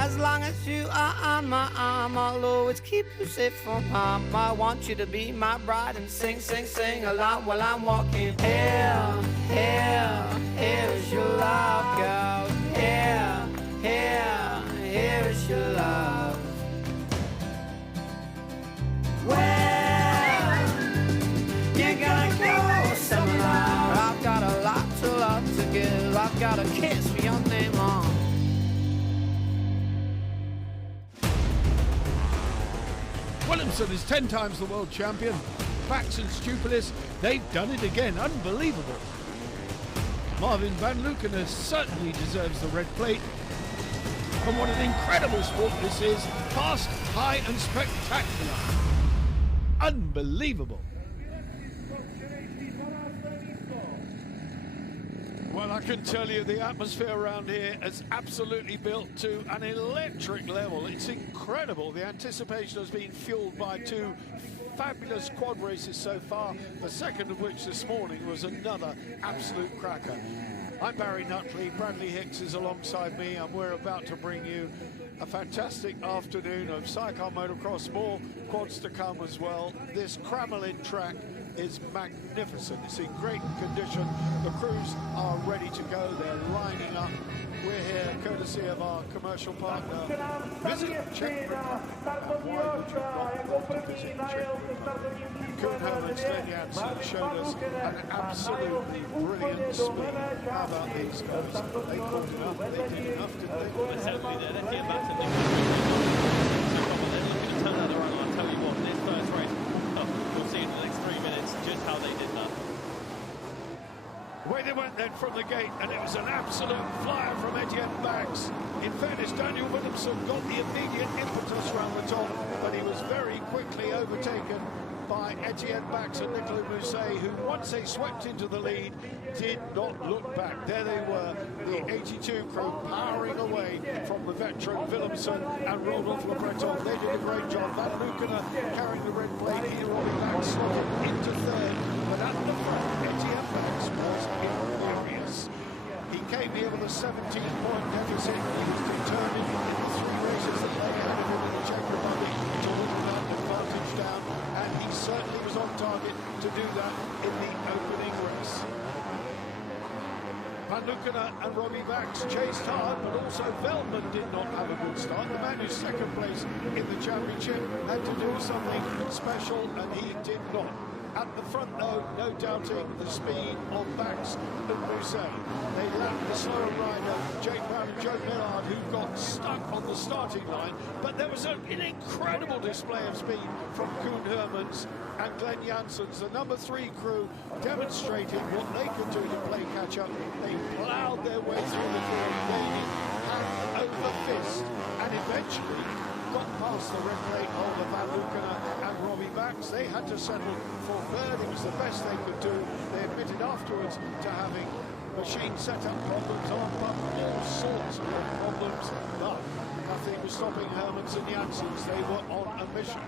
As long as you are on my arm, I'll always keep you safe from harm. I want you to be my bride and sing, sing, sing along while I'm walking. Here, here, here's your love, girl. Here, here, here's your love. Well, you gotta go somewhere. I've got a lot to love to give. I've got a kiss for your name on. Williamson is 10 times the world champion. Bax and Stupidus, they've done it again. Unbelievable. Marvin van Luckenen certainly deserves the red plate. And what an incredible sport this is. Fast, high and spectacular. Unbelievable. Well, I can tell you the atmosphere around here has absolutely built to an electric level. It's incredible. The anticipation has been fueled by two fabulous quad races so far, the second of which this morning was another absolute cracker. I'm Barry Nutley, Bradley Hicks is alongside me, and we're about to bring you a fantastic afternoon of Sidecar motocross, more quads to come as well. This Kramolin track is magnificent. It's in great condition. The crews are ready to go. They're lining up. We're here courtesy of our commercial partner, Visit Czech Republic. Why would you want to visit Czech Republic? Koen Hermans, Glenn Jansen showed us an absolutely brilliant speed. How about these guys? They pulled it up. They did enough, didn't they? Well, certainly did. They're getting back to Nick. They're looking to turn that around. I'll tell you what, this first race, we'll see in the next 3 minutes just how they did that. Away they went then from the gate, and it was an absolute flyer from Etienne Bax. In fairness, Daniel Williamson got the immediate impetus around the top, but he was very quickly overtaken by Etienne Bax and Nicolas Mousset, who, once they swept into the lead, did not look back. There they were, the 82 crew powering away from the veteran Williamson and Rodolphe Le Breton. They did a great job. Van Luckenen carrying the red plate here, Robbie Bax slotted into third, but at the front, Etienne Bax was imperious. He came here with a 17-point deficit. He was determined in the 3 races that lay ahead of him in the Czech Republic to win that advantage down, and he certainly was on target to do that in the opening race. Van Luckenen and Robbie Bax chased hard, but also Veltman did not have a good start. The man who's second place in the championship had to do something special, and he did not. At the front, though, no doubting the speed of Bax and Mousset. They lapped the slower rider, Jake Brown and Joe Millard, who got stuck on the starting line. But there was an incredible display of speed from Koen Hermans and Glenn Janssens. The number 3 crew demonstrated what they could do to play catch-up. They ploughed their way through the field, gaining hand over fist, and eventually got past the red plate holder Van Luckenen and Robbie Bax. They had to settle for third. It was the best they could do. They admitted afterwards to having machine setup problems on, but all sorts of problems. But nothing was stopping Hermans and Janssens. They were on a mission.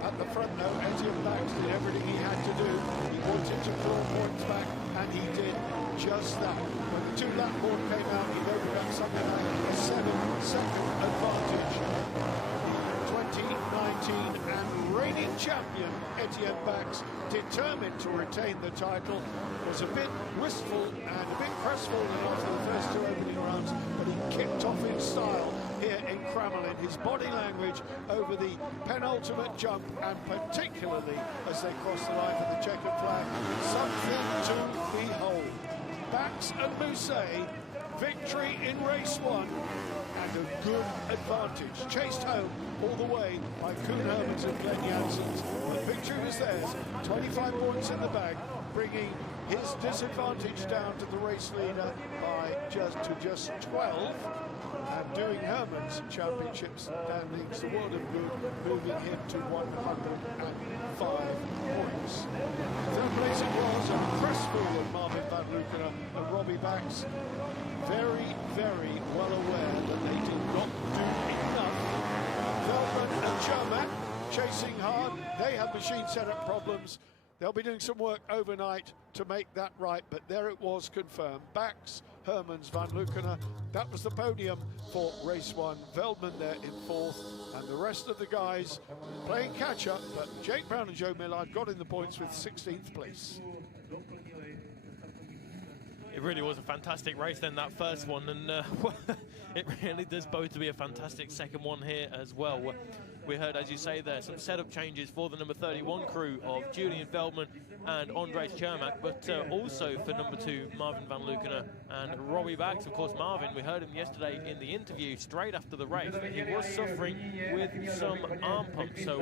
At the front, though, Etienne Bax did everything he had to do. He wanted to claw points back, and he did just that. When the 2-lap board came out, he opened up something like a 7-second advantage. 2019 and reigning champion Etienne Bax, determined to retain the title, was a bit wistful and a bit crestfallen after the first 2 opening rounds, but he kicked off in style here in Kramolin. His body language over the penultimate jump, and particularly as they crossed the line for the checkered flag, something to behold. Bax and Mousset, victory in race 1, and a good advantage. Chased home all the way by Koen Hermans and Glenn Janssens. The victory was theirs, 25 points in the bag, bringing his disadvantage down to the race leader by just 12, and doing Hermans' championship standings the world of good, moving him to 105 points. Third place it was, and crestfallen Marvin van Luckenen and Robbie Bax, very, very well aware that they did not do enough. Veltman and Chermak chasing hard. They have machine setup problems. They'll be doing some work overnight to make that right, but there it was confirmed. Bax Hermans, Van Lukenen. That was the podium for race 1. Veldman there in 4th, and the rest of the guys playing catch-up, but Jake Brown and Joe Millard got in the points with 16th place. It really was a fantastic race then, that first one, and it really does bode to be a fantastic second one here as well. We heard, as you say there, some setup changes for the number 31 crew of Julian Veldman and Andres Chermak, but also for number 2, Marvin Van Lukenen and Robbie Bax. Of course, Marvin, we heard him yesterday in the interview straight after the race, that he was suffering with some arm pumps. So,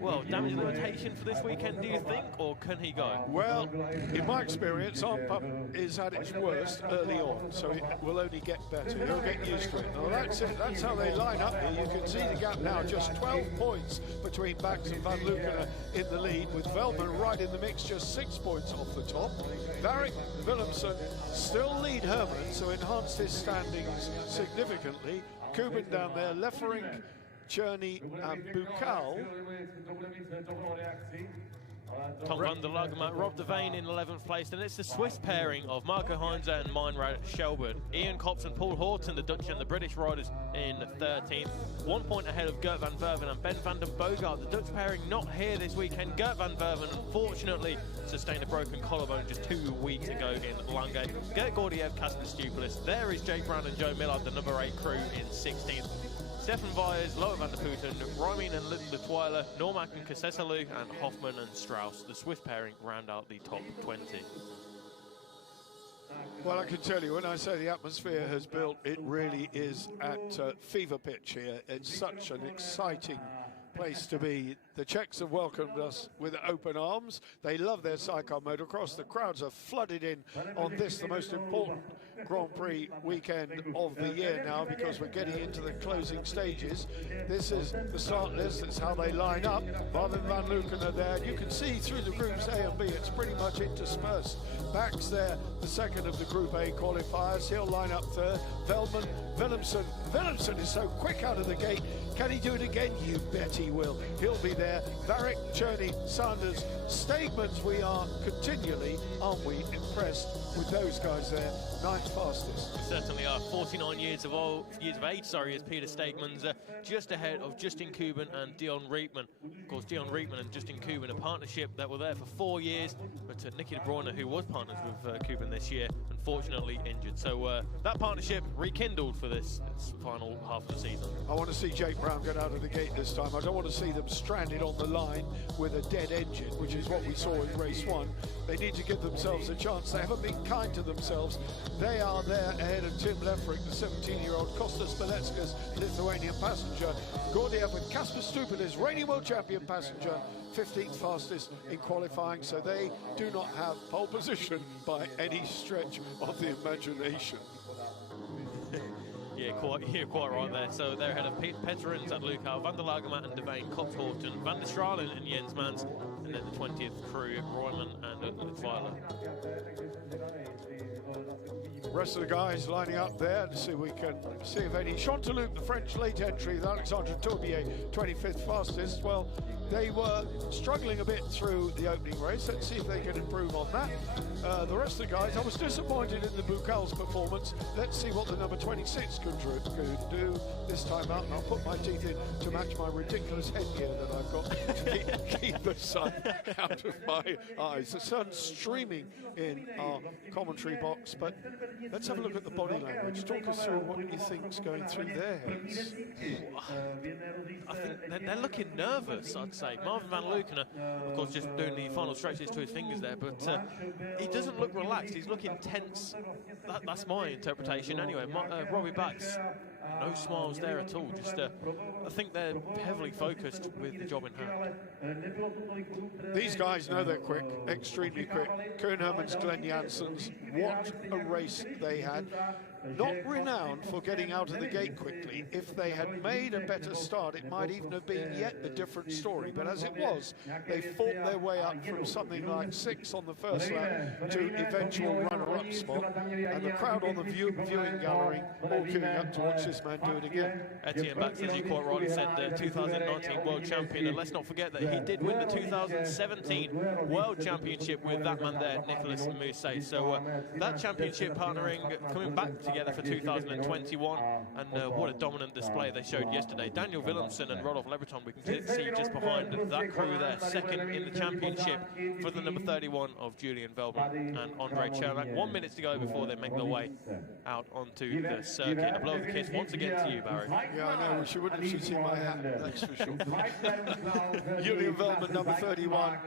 well, damage limitation for this weekend, do you think, or can he go? Well, in my experience, arm pump is at its worst early on, so it will only get better. You'll get used to it. Well, that's it. That's how they line up here. You can see the gap now, just 12 points between Bax and Van Lukenen in the lead, with Veldman right in the mix, just 6 points off the top. Varric Willemsen still lead Herman, so enhanced his standings significantly. Kuban down there, Leffering, Cherney and Bukal. Tom van der Lagema, Rob Devane in 11th place, and it's the Swiss pairing of Marco Heinze and Meinrad Shelburne. Ian Copps and Paul Horton, the Dutch and the British riders, in 13th. 1 point ahead of Gert van Verven and Ben van den Boogaard. The Dutch pairing not here this weekend. Gert van Verven, unfortunately, sustained a broken collarbone just 2 weeks ago in Langay. Gert Gordiev, Kasper Stupilis. There is Jake Brown and Joe Millard, the number 8 crew, in 16th. Stefan Vyers, Loa van der Putten, Rymin and Lyndon de Twyler, Normack and Kaseselu, and Hoffman and Strauss. The Swiss pairing round out the top 20. Well, I can tell you, when I say the atmosphere has built, it really is at fever pitch here. It's such an exciting place to be. The Czechs have welcomed us with open arms. They love their sidecar motocross. The crowds are flooded in on this, the most important Grand Prix weekend of the year now, because we're getting into the closing stages. This is the start list. It's how they line up. Marvin Van Lukenen are there. You can see through the groups A and B, it's pretty much interspersed. Bax there, the second of the Group A qualifiers. He'll line up third. Veldman, Willemsen. Willemsen is so quick out of the gate. Can he do it again? You bet he will. He'll be there. Varric, Cherney, Sanders, Stegmans. We are continually, aren't we, impressed with those guys there. 9th fastest. We certainly are. 49 years of age, is Peter Stegmans, just ahead of Justin Kuban and Dion Rietman. Of course, Dion Rietman and Justin Kuban, a partnership that were there for 4 years, but Nicky de Bruyne, who was partners with Kuban this year, unfortunately injured. So that partnership rekindled for this final half of the season. I want to see Jake Brown get out of the gate this time. I don't want to see them stranded on the line with a dead engine, which is what we saw in race 1. They need to give themselves a chance. They haven't been kind to themselves. They are there ahead of Tim Leffrick, the 17-year-old Kostas Beletskas, Lithuanian passenger. Gordiev with Kasper Stupilis, reigning world champion passenger, 15th fastest in qualifying, so they do not have pole position by any stretch of the imagination. Yeah, quite right there. So they're ahead of Pete Petterins at Lukau, Van der Lagema and Devane, Copps Horton, Van der Stralen and Jens Mans, and then the 20th crew, Royman and Litweiler. Rest of the guys lining up there to see if we can see if any. Chanteloup, the French late entry with Alexandre Tourbier, 25th fastest. Well, they were struggling a bit through the opening race. Let's see if they can improve on that. The rest of the guys, I was disappointed in the Bucal's performance. Let's see what the number 26 could do this time out, and I'll put my teeth in to match my ridiculous headgear that I've got to keep the sun out of my eyes. The sun's streaming in our commentary box, but let's have a look at the body language. Talk us through what you think's going through their heads. I think they're looking nervous, I'd say. Marvin Van Lukenen, of course, just doing the final stretches to his fingers there, but he doesn't look relaxed. He's looking tense. That's my interpretation anyway. Robbie Bax, no smiles there at all. Just, I think they're heavily focused with the job in hand. These guys know they're quick, extremely quick. Koen Hermans, Glenn Janssens, what a race they had. not renowned for getting out of the gate quickly. If they had made a better start, it might even have been yet a different story. But as it was, they fought their way up from something like 6th on the first lap to eventual runner-up spot. And the crowd on the viewing gallery all queuing up to watch this man do it again. Etienne Bax, as you quite rightly said, the 2019 World Champion. And let's not forget that he did win the 2017 World Championship with that man there, Nicolas Mousset. So that championship partnering coming back together for 2021, and what a dominant display they showed yesterday. Daniel Willemsen and Rodolphe Lebreton, we can see just behind that crew there, second in the championship for the number 31 of Julian Veltman and Andre Chermak. 1 minute to go before they make their way out onto the circuit. A blow of the kiss once again to you, Barry. Yeah, I know, wish you wouldn't have seen my hat, that's for sure. Julian Veltman, number 31,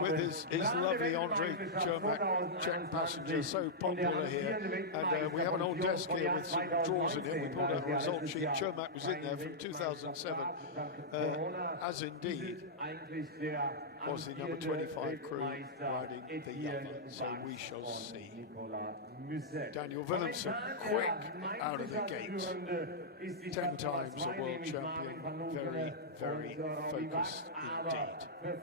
with his lovely Andre Chermak, Czech passenger, so popular here. And we have an old desk here with some drawers in it. We pulled out a result sheet. Chermak was in there from 2007, as indeed was the number 25 crew riding the Java. So we shall see. Daniel Willemsen, quick out of the gate. 10 times a world champion. Very, very focused indeed.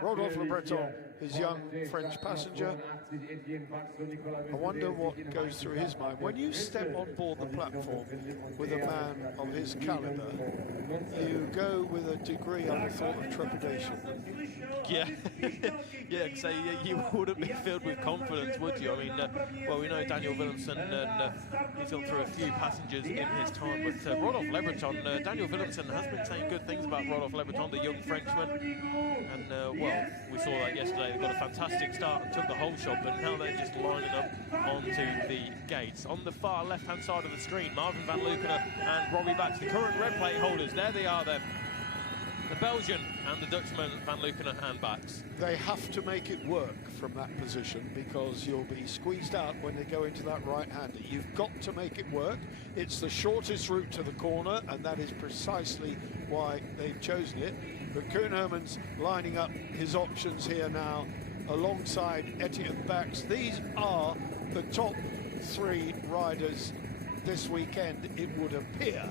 Rodolphe Lebreton, his young French passenger. I wonder what goes through his mind. When you step on board the platform with a man of his caliber, you go with a degree, I thought, of trepidation. Yeah, yeah, so you wouldn't be filled with confidence, would you? I mean, well, we know Daniel Willemsen, and he's gone through a few passengers in his time, but Rodolphe Lebreton, Daniel Willemsen has been saying good things about Rodolphe Lebreton, the young Frenchman, and well, we saw that yesterday. They got a fantastic start and took the whole shot, but now they're just lining up onto the gates. On the far left-hand side of the screen, Marvin van Lukener and Robbie Bax, the current red plate holders. There they are then. The Belgian and the Dutchman, Van Lukener and Bax. They have to make it work from that position, because you'll be squeezed out when they go into that right-hander. You've got to make it work. It's the shortest route to the corner, and that is precisely why they've chosen it. But Koen Hermans lining up his options here now alongside Etienne Bax. These are the top 3 riders this weekend, it would appear.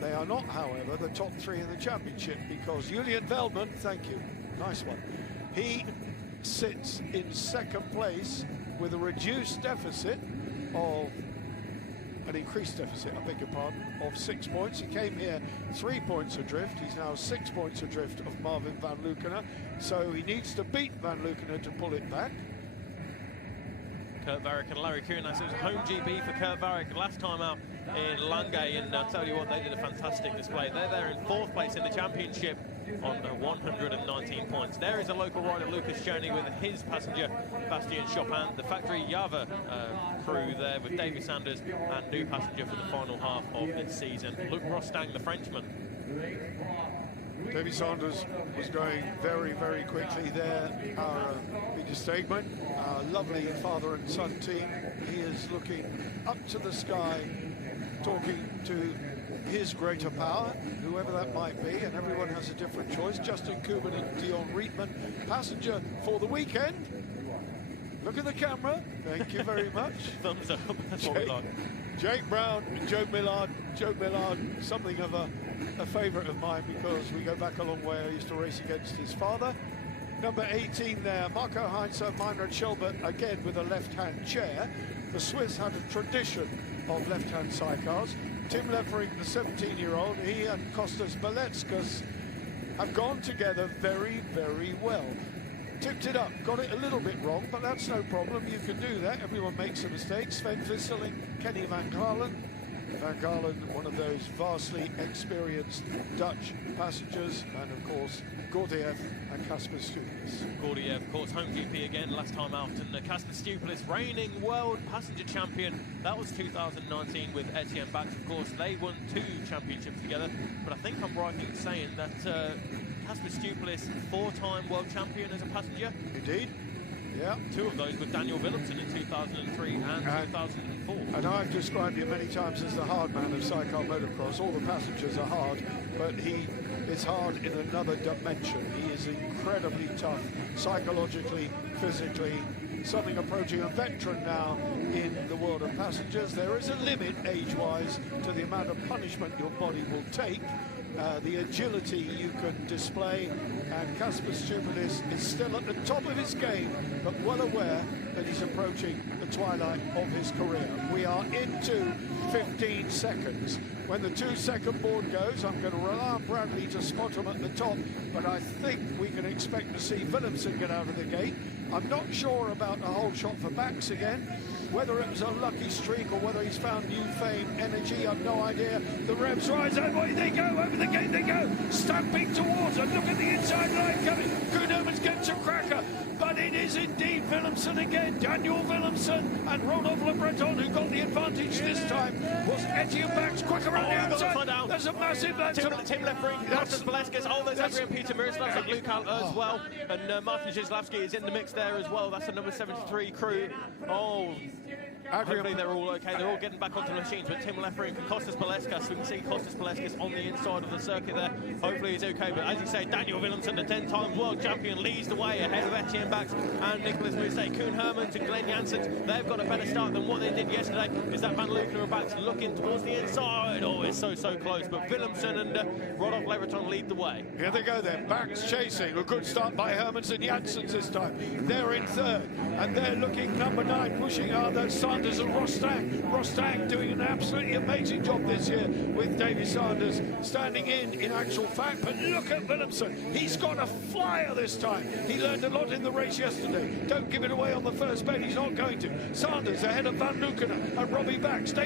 They are not, however, the top 3 in the championship, because Julian Veltman, thank you, nice one, he sits in second place with a reduced deficit of, an increased deficit, I beg your pardon, of 6 points. He came here 3 points adrift. He's now 6 points adrift of Marvin van Lukener, so he needs to beat van Lukener to pull it back. Kurt Varrick and Larry Kunas. It was a home GB for Kurt Varrick last time out in Langay, and I'll tell you what, they did a fantastic display. They're there in 4th place in the championship on 119 points. There is a local rider, Lucas Cherney, with his passenger, Bastien Chopin. The factory Java crew there with Davy Sanders and new passenger for the final half of this season, Luc Rostang, the Frenchman. Davy Sanders was going very, very quickly there. Our Peter Stegman, our lovely father and son team. He is looking up to the sky, talking to his greater power, whoever that might be, and everyone has a different choice. Justin Kuban and Dion Rietman, passenger for the weekend. Look at the camera. Thank you very much. Thumbs up. That's what we like. Jake Brown and Joe Millard. Joe Millard, something of a favourite of mine, because we go back a long way. I used to race against his father. Number 18 there, Marco Heinze, Meinrad Schelbert, again with a left-hand chair. The Swiss had a tradition of left-hand sidecars. Tim Levering, the 17-year-old, he and Kostas Baletskas have gone together very, very well. Tipped it up, got it a little bit wrong, but that's no problem. You can do that. Everyone makes a mistake. Sven Visseling, Kenny Van Galen. Van Galen, one of those vastly experienced Dutch passengers, and of course Gordiev and Kasper Stupnis. Gordiev, of course, home GP again last time out, and Kasper Stupnis, reigning world passenger champion. That was 2019 with Etienne Bax. Of course, they won 2 championships together, but I think I'm right in saying that Kasper Stupnis, 4-time world champion as a passenger. Indeed. Yeah. 2 of those with Daniel Willemsen in 2003 and 2004. And I've described him many times as the hard man of sidecar motocross. All the passengers are hard, but he is hard in another dimension. He is incredibly tough, psychologically, physically, something approaching a veteran now in the world of passengers. There is a limit, age-wise, to the amount of punishment your body will take, the agility you can display, and Kasper Stupidis is still at the top of his game, but well aware that he's approaching the twilight of his career. We are into 15 seconds. When the 2-second board goes, I'm going to rely on Bradley to spot him at the top, but I think we can expect to see Willemsen get out of the gate. I'm not sure about a whole shot for Bax again. Whether it was a lucky streak or whether he's found new fame, energy, I've no idea. The revs rise, and away they go, over the gate they go, stamping towards, and look at the inside line coming. Kuhnemans gets a cracker, but it is indeed Willemsen again. Daniel Willemsen and Rodolphe Le Breton, who got the advantage this time, was Etienne Bax quick around the outside. There's a massive... Tim Lefring, Costas Velasquez, there's Adrian Peter Miroslav, like Luke Alt as well, and Martin Zizlavsky is in the mix there as well. That's the number 73 crew. Hopefully they're all okay. They're all getting back onto the machines, but Tim Lefring and Costas Velasquez, we can see Costas Velasquez on the inside of the circuit there. Hopefully he's okay, but as you say, Daniel Willemsen, the 10-time world champion, leads the way ahead of Etienne Bax and Nicholas Mousset. Koen Hermans and Glenn Janssens, they've got a better start than what they did yesterday. Is that Van Luken and Bax looking towards the inside? Oh, it's so close, but Willemsen and Rodolphe Le Breton lead the way. Here they go then, Bax chasing, a good start by Hermans and Janssens this time. They're in third, and they're looking number 9, pushing hard. That's Sanders and Rostang. Rostang doing an absolutely amazing job this year with Davy Sanders standing in actual fact. But look at Willemsen. He's got a flyer this time. He learned a lot in the race yesterday. Don't give it away on the first bet. He's not going to. Sanders ahead of Van Luken and Robbie Bax. Davy